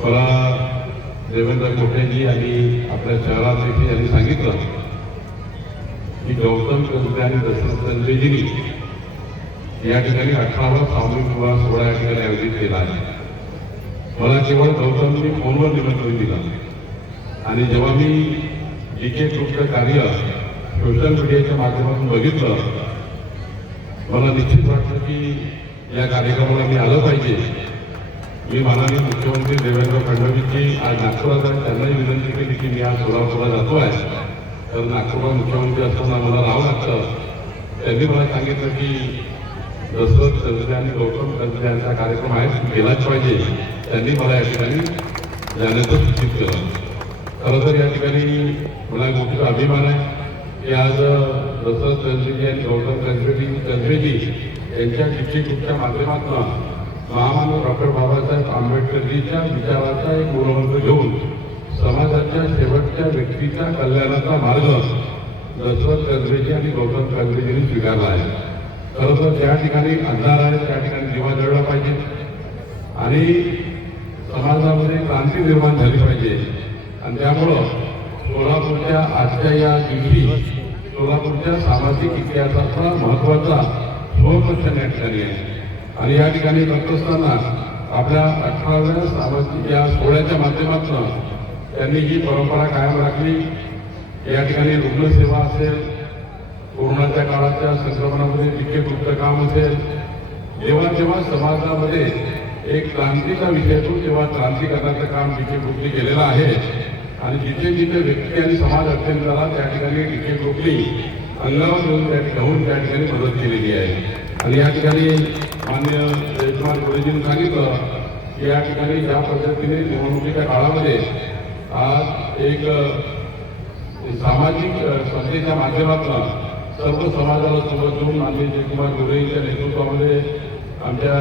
मला देवेंद्र कोटेजी आणि आपल्या शहराध्यक्ष यांनी सांगितलं की गौतम कंदरे आणि दशरथ कंदरेजींनी या ठिकाणी 18वा सामूहिक विवाह सोहळा या ठिकाणी आयोजित केला आहे. मला केवळ गौतमनी फोनवर निमंत्रण दिलं आणि जेव्हा मी DK ग्रुपचं कार्य सोशल मीडियाच्या माध्यमातून बघितलं, मला निश्चित वाटलं की या कार्यक्रमाला मी आलं पाहिजे. मी माननीय मुख्यमंत्री देवेंद्र फडणवीसजी आज नागपुरात आहे, त्यांनाही विनंती केली की मी आज सोलापूरला जातो आहे, तर नागपूरला मुख्यमंत्री असताना मला राहावं लागतं. त्यांनी मला सांगितलं की दशरथ कंदरे आणि गौतम कंदरे यांचा कार्यक्रम आहे, केलाच पाहिजे. त्यांनी मला या ठिकाणी जाण्याचं सूचित केलं. खरं तर या ठिकाणी मला मोठा अभिमान आहे की आज दशरथ कंदरेजी आणि गौतम कंदरेजी यांच्या DK ग्रुपच्या माध्यमातून महामानव डॉक्टर बाबासाहेब आंबेडकरजीच्या विचाराचा एक मूलमंत्र घेऊन समाजाच्या शेवटच्या व्यक्तीच्या कल्याणाचा मार्ग दशरथ कंदरेजी आणि गौतम कंदरेजींनी स्वीकारला आहे. खरं तर ज्या ठिकाणी अंधार आहे त्या ठिकाणी दिवा जळला पाहिजे आणि समाजामध्ये क्रांती निर्माण झाली पाहिजे. आणि त्यामुळं सोलापूरच्या आजच्या या दिवशी सोलापूरच्या सामाजिक इतिहासाचा महत्त्वाचा सोमक्षण या ठिकाणी आहे. आणि या ठिकाणी करत असताना आपल्या 18व्या सामाजिक या सोहळ्याच्या माध्यमातून त्यांनी ही परंपरा कायम राखली. या ठिकाणी रुग्णसेवा असेल, कोरोनाच्या काळाच्या संक्रमणामध्ये DK ग्रुपचं काम असेल, जेव्हा जेव्हा समाजामध्ये एक क्रांतीचा विषय येतो तेव्हा क्रांती करण्याचं काम DK ग्रुपने केलेलं आहे. आणि जिथे जिथे व्यक्ती आणि समाज अडचणी झाला त्या ठिकाणी DK ग्रुपने अंगावर घेऊन त्या ठिकाणी मदत केलेली आहे. आणि या ठिकाणी माननीय जयकुमार गोरेजींनी सांगितलं की या ठिकाणी ज्या पद्धतीने निवडणुकीच्या काळामध्ये आज एक सामाजिक संस्थेच्या माध्यमातून सर्व समाजाला सोबत घेऊन माननीय जयकुमार गोरेजींच्या नेतृत्वामध्ये आमच्या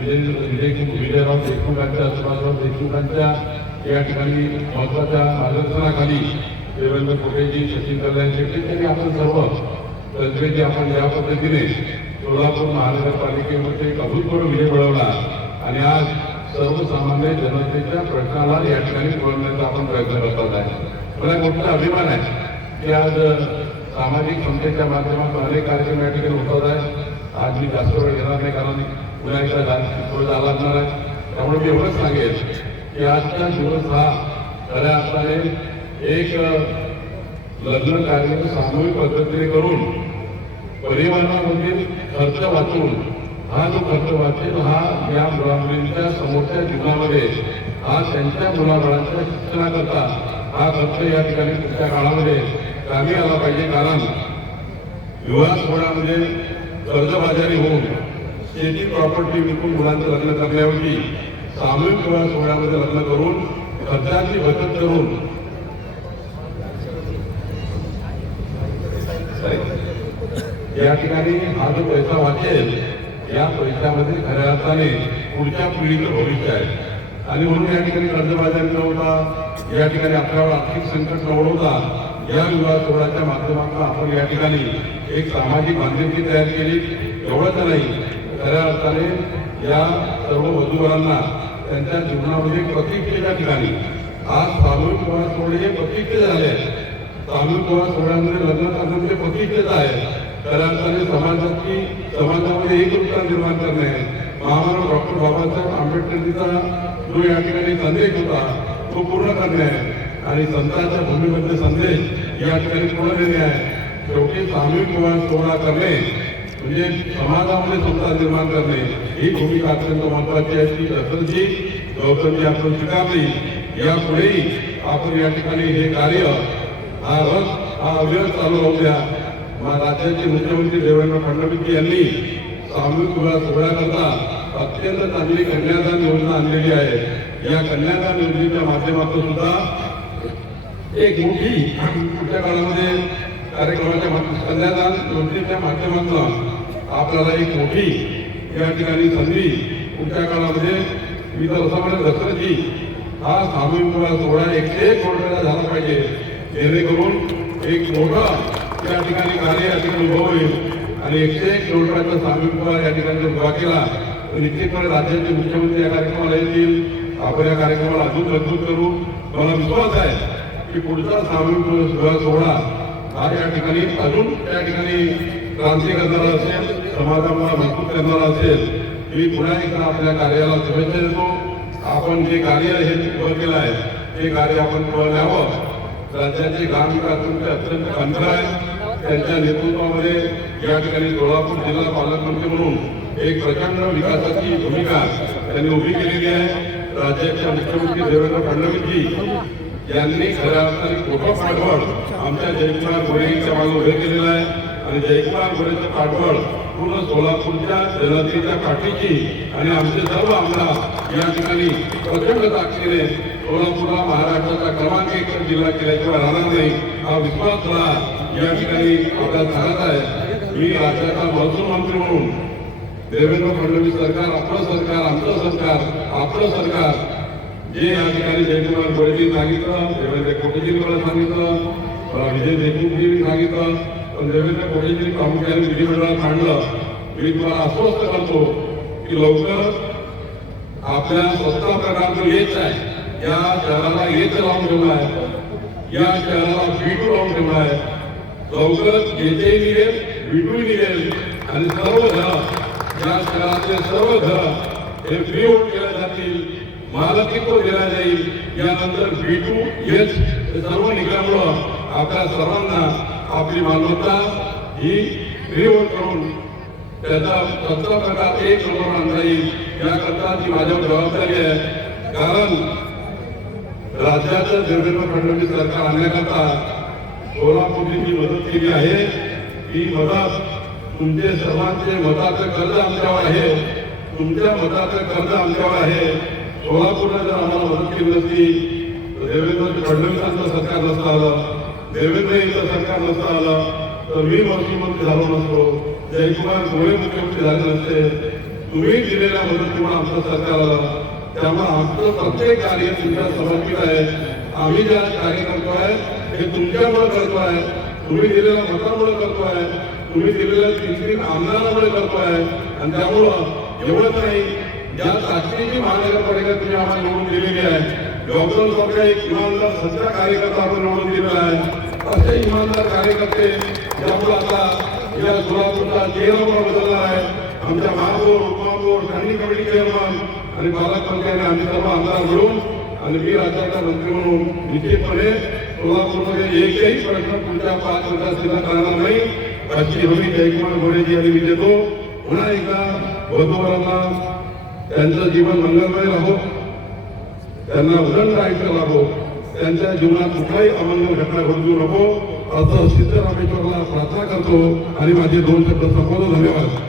विजयराव देशमुखांच्या सुभाषराव देशमुखांच्या या ठिकाणी महत्त्वाच्या मार्गदर्शनाखाली देवेंद्र कोटेजी, सचिन कल्याण शेट्टी त्यांनी आपण सर्व कंदरेजी आपण या पद्धतीने सोलापूर महानगरपालिकेमध्ये एक अभूतपूर्व विजय मिळवला. आणि आज सर्वसामान्य जनतेच्या प्रश्नाला या ठिकाणी सोडवण्याचा आपण प्रयत्न करत आहे. मला मोठा अभिमान आहे की आज सामाजिक संस्थेच्या माध्यमातून अनेक कार्यक्रम या ठिकाणी होतात आहे. आज मी जास्त वेळ घेणार नाही कारण पुन्हा एकदा थोडं लागणार आहे. त्यामुळे मी एवढंच सांगेल की आजचा दिवस हा खऱ्या अर्थाने एक लग्न कार्य सामूहिक पद्धतीने करून परिवारामधील खर्च वाचून हा जो खर्च वाचेल हा या मुलामुलींच्या समोरच्या जीवनामध्ये हा त्यांच्या मुलाबाळांच्या शिक्षणाकरता हा खर्च या ठिकाणी पुढच्या काळामध्ये कामी आला पाहिजे. कारण विवाह सोहळ्यामध्ये कर्जबाजारी होऊन शेती प्रॉपर्टी विकून मुलांचं लग्न करण्याऐवजी सामूहिक विवाह सोहळ्यामध्ये लग्न करून खर्चाची बचत करून या ठिकाणी हा जो पैसा वाचेल या पैशामध्ये खऱ्या अर्थाने पुढच्या पिढीचं भविष्य आहे. आणि म्हणून या ठिकाणी कर्जबाजारी न होता, या ठिकाणी आपल्यावर आर्थिक संकट न ओढवता या विवाह सोहळ्याच्या माध्यमातून आपण या ठिकाणी एक सामाजिक बांधिलकी तयार केली. एवढंच नाही, खऱ्या अर्थाने या सर्व वधूवरांना त्यांच्या जीवनामध्ये प्रतीक्षेच्या ठिकाणी आज सामूहिक विवाह सोहळे हे प्रतीक्षेचे झाले आहेत. सामूहिक विवाह सोहळ्यामध्ये लग्न करणे म्हणजे प्रतीक्षेचं आहे. खऱ्या अर्थाने समाजामध्ये एकरूपता निर्माण करणे, महामानव डॉक्टर बाबासाहेब आंबेडकरजीचा जो या ठिकाणी संदेश होता तो पूर्ण करणे आणि संतांच्या भूमीमध्ये संदेश या ठिकाणी पूर्ण देणे आहे. शेवटी सामूहिक विवाह सोहळा करणे म्हणजे समाजामध्ये समता निर्माण करणे ही भूमिका अत्यंत महत्वाची आहे. ती दशरथजी गौतमजी आपण स्वीकारली. यापुढेही आपण या ठिकाणी हे कार्य हा अविरत चालू राहू द्या. राज्याचे मुख्यमंत्री देवेंद्र फडणवीस यांनी सामूहिक विवाह सोहळ्याकरता अत्यंत चांगली कन्यादान योजना आणलेली आहे. या कन्यादान योजनेच्या माध्यमातून सुद्धा एक मोठी पुढच्या काळामध्ये कार्यक्रमाच्या कन्यादान योजनेच्या माध्यमातून आपल्याला एक मोठी या ठिकाणी संधी पुढच्या काळामध्ये मी तर असं म्हणत दशरथजी हा सामूहिक विवाह सोहळा 101 कोटीचा झाला पाहिजे, जेणेकरून एक मोठा या ठिकाणी कार्य या ठिकाणी उभं होईल आणि 101 किलोमीटरचा सामूहिक विवाह या ठिकाणी उभा केला तर निश्चितपणे राज्याचे मुख्यमंत्री या कार्यक्रमाला येतील. आपण या कार्यक्रमाला अजून मजबूत करू. मला विश्वास आहे की पुढचा सामूहिक सोहळा हा या ठिकाणी अजून त्या ठिकाणी क्रांती करणारा असेल, समाजाला मजबूत करणारा असेल. मी पुन्हा एकदा आपल्या कार्याला शुभेच्छा देतो. आपण जे कार्य हे उभं केलं आहे ते कार्य आपण पुढे न्यावं. राज्याचे ग्रामविकास मंत्री अत्यंत खंत आहे. त्यांच्या नेतृत्वामध्ये या ठिकाणी सोलापूर जिल्हा पालकमंत्री म्हणून एक प्रचंड विकासाची भूमिका त्यांनी उभी केलेली आहे. राज्याचे मुख्यमंत्री देवेंद्र फडणवीसजी यांनी खऱ्या अर्थाने मोठं पाठबळ आमच्या जयकुमार गोरेच्या मागे उभे केलेलं आहे आणि जयकुमार गोरेचं पाठबळ पूर्ण सोलापूरच्या जनतेच्या पाठीची आणि आमचे सर्व आमदार या ठिकाणी प्रचंड ताकदीने सोलापूरला महाराष्ट्राचा क्रमांक 1 जिल्हा केल्याशिवाय राहणार नाही हा विश्वास मला या ठिकाणी आपल्याला सांगत आहे. मी राज्याचा महसूल मंत्री म्हणून देवेंद्र फडणवीस सरकार, आपलं सरकार, आमचं सरकार, आपलं सरकार जे या ठिकाणी जयकुमार गोरेजी सांगितलं, देवेंद्र कोटेजींनी मला सांगितलं, विजय देशमुखजींनी सांगितलं, पण देवेंद्र कोटेजींनी प्रामुख्याने विधिमंडळात मांडलं. मी तुम्हाला आश्वस्त करतो की लवकरच आपल्या सत्ता प्रकारचं येच आहे. या शहराला येच लावून ठेवला आहे, या शहराला बीटू लावून ठेवला आहे. लवकरच येचेही निघेल, बीटूही निघेल आणि सर्व घर या शहरातले सर्व घर हे फ्री होल्ड केले जातील, मालकीत्व दिला जाईल. यानंतर बीटू येच सर्व निघाल्यामुळं आपल्या सर्वांना आपली मालमत्ता ही फ्री होल्ड करून त्याचा सत्ता प्रकार एक बरोबर आणता येईल याकरता ती माझ्यावर जबाबदारी आहे. कारण राज्याचं देवेंद्र फडणवीस सरकार आणण्याकरता सोलापूरची जी मदत केली आहे ती मदत तुमचे सर्वांचे मताचं कर्ज आमच्यावर आहे. तुमच्या मताचं कर्ज आमच्यावर आहे. सोलापूरला जर आम्हाला मदत केली नसती तर देवेंद्र फडणवीसांचं सरकार नसतं आलं, देवेंद्र यांचं सरकार नसतं आलं, तर मी महसूल मंत्री झालो नसतो, जयकुमार गोरे मुख्यमंत्री झाले नसते. तुम्ही दिलेल्या मदतीमुळे आमचं सरकार आलं. त्यामुळे आमचं प्रत्येक कार्य तुमच्या समर्पित आहे. आम्ही ज्या कार्य करतोय हे तुमच्यामुळे करतोय, तुम्ही दिलेल्या मतामुळे करतोय, तुम्ही दिलेल्या 3 आमदारांमुळे करतोय. आणि त्यामुळं एवढंच नाही, ज्या ताकदीची महानगरपालिका तुम्ही आम्हाला निवडून दिलेली आहे, गौतम सारखा एक इमानदार सच्चा कार्यकर्ता आपण निवडून दिलेला आहे. असे इमानदार कार्यकर्ते ज्यामुळे आता या सोलापूरचा चेहरा बदलला आहे. आमच्या महापौर, उपमहापौर, स्टँडिंग कमिटी चेअरमन आणि पालकमंत्र्यांनी आम्ही सर्व आमदार मिळून आणि मी राज्याचा मंत्री म्हणून निश्चितपणे सोलापूरमध्ये एकही प्रश्न पुढच्या 5 वर्षात शिल्लक राहणार नाही अशी हमी जयकुमार गोरेजी यांनी मी देतो. पुन्हा एकदा वधूवरांना त्यांचं जीवन मंगलमय राहो, त्यांना उदंड आयुष्य लाभो, त्यांच्या जीवनात कुठलाही अमंगल घटना घडू नको असं सिद्धरामेश्वरला प्रार्थना करतो आणि माझे 2 शब्द संपवतो. धन्यवाद.